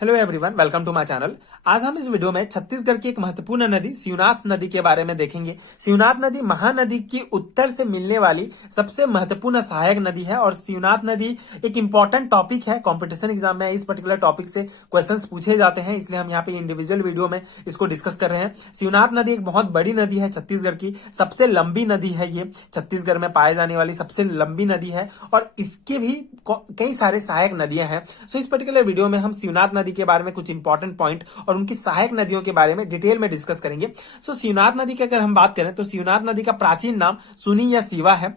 Hello everyone, welcome to my channel. आज हम इस वीडियो में छत्तीसगढ़ की एक महत्वपूर्ण नदी शिवनाथ नदी के बारे में देखेंगे। शिवनाथ नदी महानदी की उत्तर से मिलने वाली सबसे महत्वपूर्ण सहायक नदी है और शिवनाथ नदी एक इंपॉर्टेंट टॉपिक है। कंपटीशन एग्जाम में इस पर्टिकुलर टॉपिक से क्वेश्चंस पूछे जाते हैं, इसलिए हम यहाँ पे इंडिविजुअल वीडियो में इसको डिस्कस कर रहे हैं। शिवनाथ नदी एक बहुत बड़ी नदी है, छत्तीसगढ़ की सबसे लंबी नदी है। ये छत्तीसगढ़ में पाए जाने वाली सबसे लंबी नदी है और इसके भी कई सारे सहायक नदियां हैं। सो इस पर्टिकुलर वीडियो में हम शिवनाथ नदी के बारे में कुछ इंपॉर्टेंट पॉइंट और उनकी सहायक नदियों के बारे में डिटेल में डिस्कस करेंगे। सो शिवनाथ नदी की अगर हम बात करें तो शिवनाथ नदी का प्राचीन नाम सुनी या शिवा है।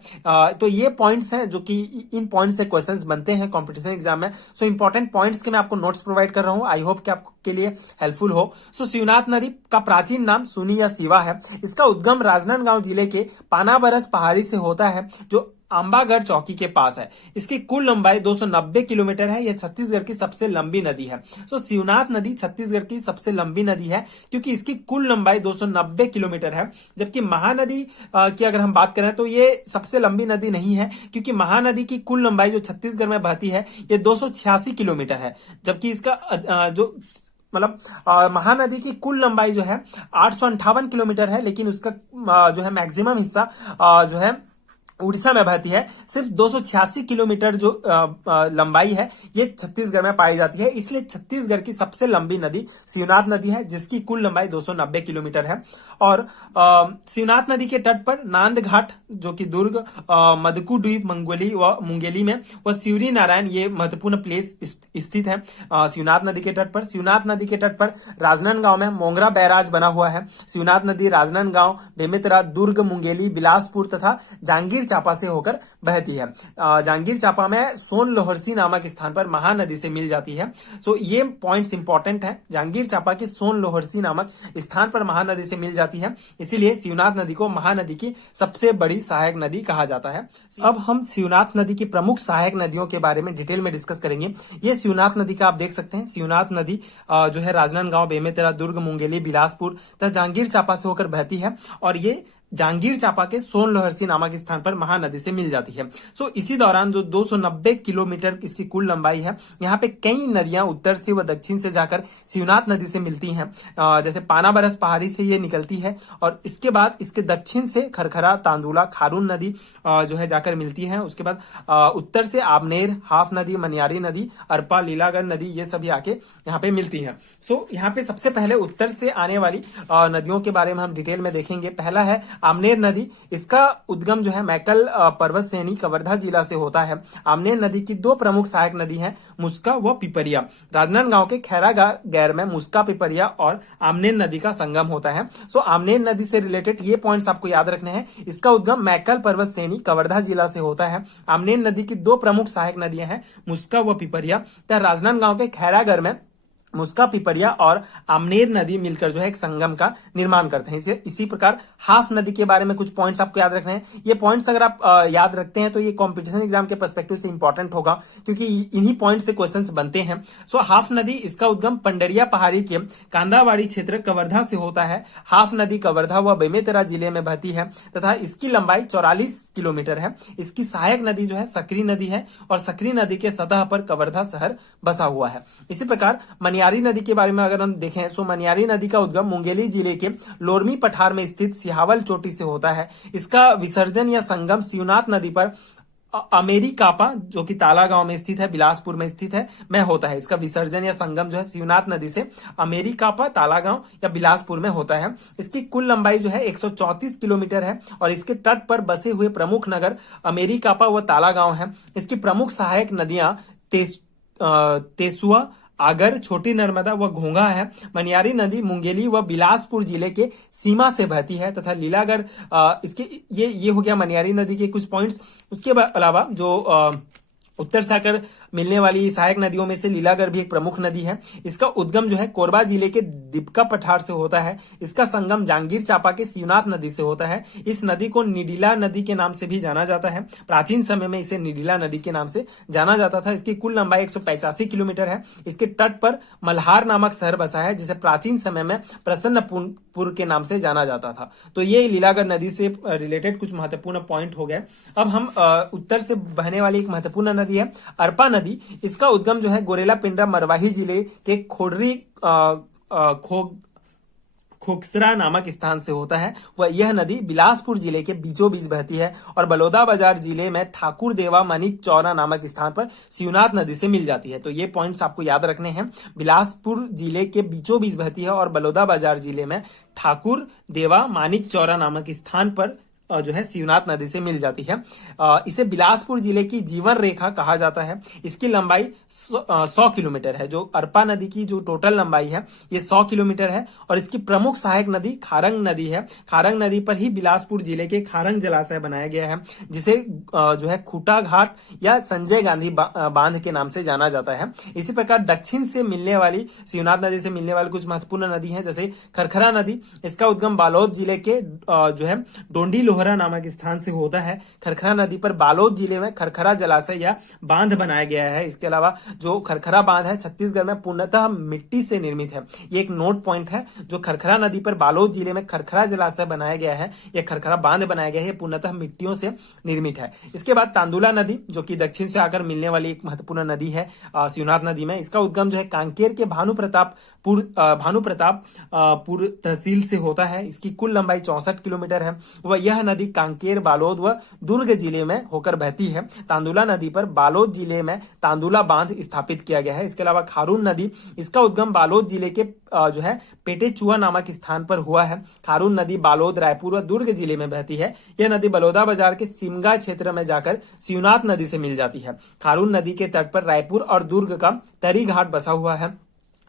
तो ये पॉइंट्स हैं जो कि इन पॉइंट से क्वेश्चंस बनते हैं कंपटीशन एग्जाम में। सो इंपॉर्टेंट पॉइंट्स के मैं आपको नोट्स प्रोवाइड कर रहा हूं, आई होप कि आपके लिए हेल्पफुल हो। सो शिवनाथ नदी का प्राचीन नाम सुनी या शिवा है। इसका उद्गम राजनांदगांव जिले के पानाबरस पहाड़ी से होता है जो अंबागढ़ चौकी के पास है। इसकी कुल लंबाई 290 किलोमीटर है। यह छत्तीसगढ़ की सबसे लंबी नदी है। तो शिवनाथ नदी छत्तीसगढ़ की सबसे लंबी नदी है क्योंकि इसकी कुल लंबाई 290 किलोमीटर है। जबकि महानदी की अगर हम बात करें तो ये सबसे लंबी नदी नहीं है क्योंकि महानदी की कुल लंबाई जो छत्तीसगढ़ में बहती है ये 286 किलोमीटर है। जबकि इसका जो मतलब महानदी की कुल लंबाई जो है 858 किलोमीटर है, लेकिन उसका जो है मैक्सिमम हिस्सा जो है उड़ीसा में बहती है। सिर्फ 286 किलोमीटर जो लंबाई है ये छत्तीसगढ़ में पाई जाती है, इसलिए छत्तीसगढ़ की सबसे लंबी नदी शिवनाथ नदी है जिसकी कुल लंबाई 290 किलोमीटर है। और शिवनाथ नदी के तट पर नांद घाट जो कि दुर्ग, मदकू द्वीप, मुंगेली में व शिवरी नारायण ये महत्वपूर्ण प्लेस स्थित है। शिवनाथ नदी के तट पर शिवनाथ नदी के तट पर राजनांदगांव में मोंगरा बैराज बना हुआ है। शिवनाथ नदी राजनांदगांव, बेमेतरा, दुर्ग, मुंगेली, बिलासपुर तथा जांगीर चांपा से होकर बहती है। जांगीर चांपा में सोन लोहरसी नामक स्थान पर महानदी से मिल जाती है। सो ये पॉइंट्स इंपॉर्टेंट है। जांगीर चांपा के सोन लोहरसी नामक स्थान पर महानदी से मिल जाती है, इसीलिए शिवनाथ नदी को महानदी की सबसे बड़ी सहायक नदी कहा जाता है। अब हम शिवनाथ नदी की प्रमुख सहायक नदियों के बारे में डिटेल में डिस्कस करेंगे। ये शिवनाथ नदी का आप देख सकते हैं। शिवनाथ नदी जो है राजनांदगांव, बेमेतरा, दुर्ग, मुंगेली, बिलासपुर तथा जांगीर चांपा से होकर बहती है और ये जांगीर चांपा के सोन लोहरसी नामक स्थान पर महानदी से मिल जाती है। सो इसी दौरान जो 290 किलोमीटर इसकी कुल लंबाई है, यहाँ पे कई नदियां उत्तर से व दक्षिण से जाकर शिवनाथ नदी से मिलती हैं। जैसे पानाबरस पहाड़ी से ये निकलती है और इसके बाद इसके दक्षिण से खरखरा, तांदुला, खारून नदी जो है जाकर मिलती है। उसके बाद उत्तर से आबनेर, हाफ नदी, मनियारी नदी, अरपा, लीलागढ़ नदी ये सभी आके यहाँ पे मिलती है। सो यहाँ पे सबसे पहले उत्तर से आने वाली नदियों के बारे में हम डिटेल में देखेंगे। पहला है आमनेर नदी। इसका उद्गम जो है मैकल पर्वत श्रेणी कवर्धा जिला से होता है। आमनेर नदी की दो प्रमुख सहायक नदी हैं, मुस्का व पिपरिया। राजनांदगांव के खैरागैर में मुस्का, पिपरिया और आमनेर नदी का संगम होता है। सो आमनेर नदी से रिलेटेड ये पॉइंट्स आपको याद रखने हैं। इसका उद्गम मैकल पर्वत श्रेणी कवर्धा जिला से होता है। आमनेर नदी की दो प्रमुख सहायक नदियां हैं, मुस्का व पिपरिया। राजनांदगांव के खैरागढ़ में मुस्का, पिपरिया और आमनेर नदी मिलकर जो है एक संगम का निर्माण करते हैं। इसी प्रकार हाफ नदी के बारे में कुछ पॉइंट्स आपको याद रखने हैं। ये पॉइंट्स अगर आप याद रखते हैं तो ये कंपटीशन एग्जाम के पर्सपेक्टिव से इंपॉर्टेंट होगा क्योंकि इन्हीं पॉइंट से क्वेश्चंस बनते हैं। सो हाफ नदी, इसका उद्गम पंडरिया पहाड़ी के कांदावाड़ी क्षेत्र कवर्धा से होता है। हाफ नदी कवर्धा व बेमेतरा जिले में बहती है तथा इसकी लंबाई 44 किलोमीटर है। इसकी सहायक नदी जो है सकरी नदी है और सकरी नदी के सतह पर कवर्धा शहर बसा हुआ है। इसी प्रकार मनियारी नदी के बारे में अगर हम देखें तो मनियारी नदी का उद्गम मुंगेली जिले के लोरमी पठार में स्थित सिहावल चोटी से होता है। इसका विसर्जन या संगम शिवनाथ नदी पर अमेरी कापा जो कि तालागांव में स्थित है, बिलासपुर में स्थित है, में होता है। इसका विसर्जन या संगम जो है शिवनाथ नदी से अमेरी कापा, तालागांव या बिलासपुर में होता है। इसकी कुल लंबाई जो है 134 किलोमीटर है और इसके तट पर बसे हुए प्रमुख नगर अमेरी कापा व तालागांव है। इसकी प्रमुख सहायक नदियां तेसुआ, आगर, छोटी नर्मदा व घोंघा है। मनियारी नदी मुंगेली व बिलासपुर जिले के सीमा से बहती है तथा लीलागढ़ इसके ये हो गया मनियारी नदी के कुछ पॉइंट्स। उसके अलावा जो उत्तर से आकर मिलने वाली सहायक नदियों में से लीलागढ़ भी एक प्रमुख नदी है। इसका उद्गम जो है कोरबा जिले के दीपका पठार से होता है। इसका संगम जांगीर चांपा के शिवनाथ नदी से होता है। इस नदी को निडिला नदी के नाम से भी जाना जाता है। प्राचीन समय में इसे निडिला नदी के नाम से जाना जाता था। इसकी कुल लंबाई 185 किलोमीटर है। इसके तट पर मल्हार नामक शहर बसा है जिसे प्राचीन समय में प्रसन्नपुर के नाम से जाना जाता था। तो ये लीलागढ़ नदी से रिलेटेड कुछ महत्वपूर्ण पॉइंट हो गए। अब हम उत्तर से बहने वाली एक महत्वपूर्ण नदी है अरपा नदी, इसका उद्गम जो है गोरेला पिंडरा मरवाही जिले के खोडरी खोकसरा नामक स्थान से होता है। वह यह नदी बिलासपुर जिले के बीचों बीच बहती है और बलौदाबाजार जिले में ठाकुर देवा मानिक चौरा नामक स्थान पर शिवनाथ नदी से मिल जाती है। तो ये पॉइंट्स आपको याद रखने हैं। बिलासपुर जिले के बीचों बीच बहती है और बलौदाबाजार जिले में ठाकुर देवा मानिक चौरा नामक स्थान पर जो है शिवनाथ नदी से मिल जाती है। इसे बिलासपुर जिले की जीवन रेखा कहा जाता है। इसकी लंबाई 100 किलोमीटर है। जो अरपा नदी की जो टोटल लंबाई है ये 100 किलोमीटर है और इसकी प्रमुख सहायक नदी खारंग नदी है। खारंग नदी पर ही बिलासपुर जिले के खारंग जलाशय बनाया गया है, जिसे जो है खूटा घाट या संजय गांधी बांध के नाम से जाना जाता है। इसी प्रकार दक्षिण से मिलने वाली शिवनाथ नदी से मिलने वाली कुछ महत्वपूर्ण नदी है, जैसे खरखरा नदी। इसका उद्गम बालोद जिले के जो है डोंडी लोहरा नामक स्थान से होता है। खरखरा नदी पर बालोद जिले में खरखरा जलाशय या बांध बनाया गया है। इसके अलावा जो खरखरा बांध है छत्तीसगढ़ में पूर्णतः मिट्टी से निर्मित है। ये एक नोट पॉइंट है। जो खरखरा नदी पर बालोद जिले में खरखरा जलाशय बनाया गया है या खरखरा बांध बनाया गया है, पूर्णतः मिट्टियों से निर्मित है। इसके बाद तांदुला नदी, जो कि दक्षिण से आकर मिलने वाली एक महत्वपूर्ण नदी है शिवनाथ नदी में। इसका उद्गम जो है कांकेर के भानुप्रतापपुर तहसील से होता है। इसकी कुल लंबाई 64 किलोमीटर है। वह यह नदी कांकेर, बालोद व दुर्ग जिले में होकर बहती है। तांदुला नदी पर बालोद जिले में तांदुला बांध स्थापित किया गया है। इसके अलावा खारून नदी, इसका उद्गम बालोद जिले के जो है पेटे चुआ नामक स्थान पर हुआ है। खारून नदी बालोद, रायपुर व दुर्ग जिले में बहती है। यह नदी बलौदाबाजार के सिमगा क्षेत्र में जाकर शिवनाथ नदी से मिल जाती है। खारून नदी के तट पर रायपुर और दुर्ग का तरी घाट बसा हुआ है।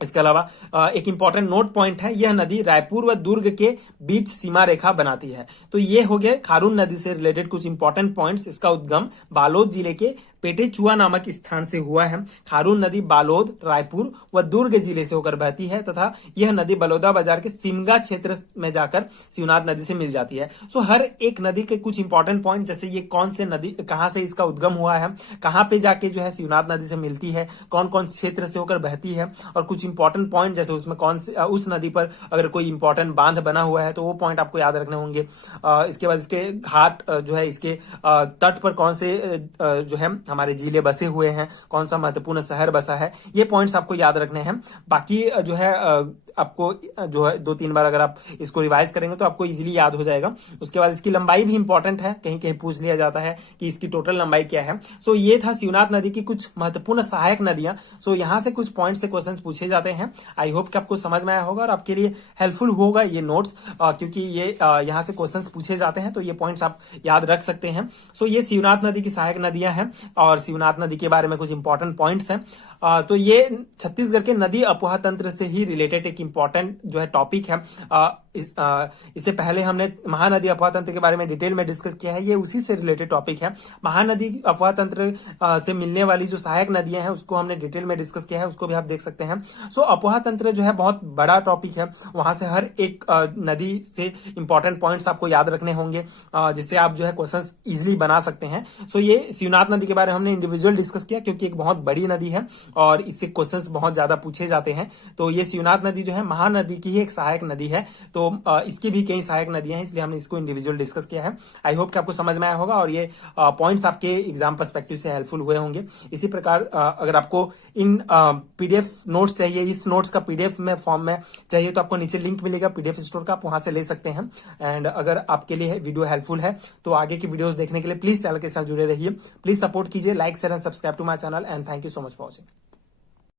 इसके अलावा एक इंपॉर्टेंट नोट पॉइंट है, यह नदी रायपुर व दुर्ग के बीच सीमा रेखा बनाती है। तो ये हो गए खारून नदी से रिलेटेड कुछ इंपॉर्टेंट पॉइंट्स। इसका उद्गम बालोद जिले के पेटे चुआ नामक स्थान से हुआ है। खारून नदी बालोद, रायपुर व दुर्ग जिले से होकर बहती है तथा यह नदी बलौदाबाजार के सिमगा क्षेत्र में जाकर शिवनाथ नदी से मिल जाती है। सो हर एक नदी के कुछ इंपॉर्टेंट पॉइंट, जैसे ये कौन से नदी, कहां से इसका उद्गम हुआ है, कहां पे जाके जो है शिवनाथ नदी से मिलती है, कौन कौन क्षेत्र से होकर बहती है, और कुछ इंपॉर्टेंट पॉइंट जैसे उसमें कौन से उस नदी पर अगर कोई इंपॉर्टेंट बांध बना हुआ है तो वो पॉइंट आपको याद रखने होंगे। इसके बाद इसके घाट जो है, इसके तट पर कौन से जो है हमारे जिले बसे हुए हैं, कौन सा महत्वपूर्ण शहर बसा है, ये पॉइंट्स आपको याद रखने हैं। बाकी जो है आपको जो है 2-3 बार अगर आप इसको रिवाइज करेंगे तो आपको इजीली याद हो जाएगा। उसके बाद इसकी लंबाई भी इंपॉर्टेंट है, कहीं कहीं पूछ लिया जाता है कि इसकी टोटल लंबाई क्या है। सो ये था शिवनाथ नदी की कुछ महत्वपूर्ण सहायक नदियां। सो यहाँ से कुछ पॉइंट से क्वेश्चन पूछे जाते हैं। आई होप कि आपको समझ में आया होगा और आपके लिए हेल्पफुल होगा ये नोट्स, क्योंकि ये यहाँ से क्वेश्चन पूछे जाते हैं तो ये पॉइंट्स आप याद रख सकते हैं। सो ये शिवनाथ नदी की सहायक नदियां हैं और शिवनाथ नदी के बारे में कुछ इंपॉर्टेंट पॉइंट्स हैं। तो ये छत्तीसगढ़ के नदी अपोहा तंत्र से ही रिलेटेड एक इंपॉर्टेंट जो है टॉपिक है। इससे पहले हमने महानदी अफवाह तंत्र के बारे में डिटेल में डिस्कस किया है, ये उसी से रिलेटेड टॉपिक है। महानदी अफवाह तंत्र से मिलने वाली जो सहायक नदियां हैं उसको हमने डिटेल में डिस्कस किया है, उसको भी आप देख सकते हैं। सो अफवाह तंत्र जो है बहुत बड़ा टॉपिक है, वहां से हर एक नदी से इंपॉर्टेंट पॉइंट्स आपको याद रखने होंगे, जिससे आप जो है क्वेश्चन इजिली बना सकते हैं। सो ये शिवनाथ नदी के बारे में हमने इंडिविजुअल डिस्कस किया, क्योंकि एक बहुत बड़ी नदी है और इससे क्वेश्चंस बहुत ज्यादा पूछे जाते हैं। तो ये शिवनाथ नदी जो है महानदी की ही एक सहायक नदी है। तो इसकी भी कई सहायक नदियां हैं, इसलिए हमने इसको इंडिविजुअल डिस्कस किया है। आई होप कि आपको समझ में आया होगा और ये पॉइंट्स आपके एग्जाम पर्सपेक्टिव से हेल्पफुल हुए होंगे। इसी प्रकार अगर आपको इन पीडीएफ नोट्स चाहिए, इस नोट्स का पीडीएफ में फॉर्म में चाहिए तो आपको नीचे लिंक मिलेगा पीडीएफ स्टोर का, आप वहां से ले सकते हैं। एंड अगर आपके लिए वीडियो हेल्पफुल है तो आगे की वीडियोस देखने के लिए प्लीज चैनल के साथ जुड़े रहिए। प्लीज सपोर्ट कीजिए, like share and subscribe to my channel and thank you so much for watching.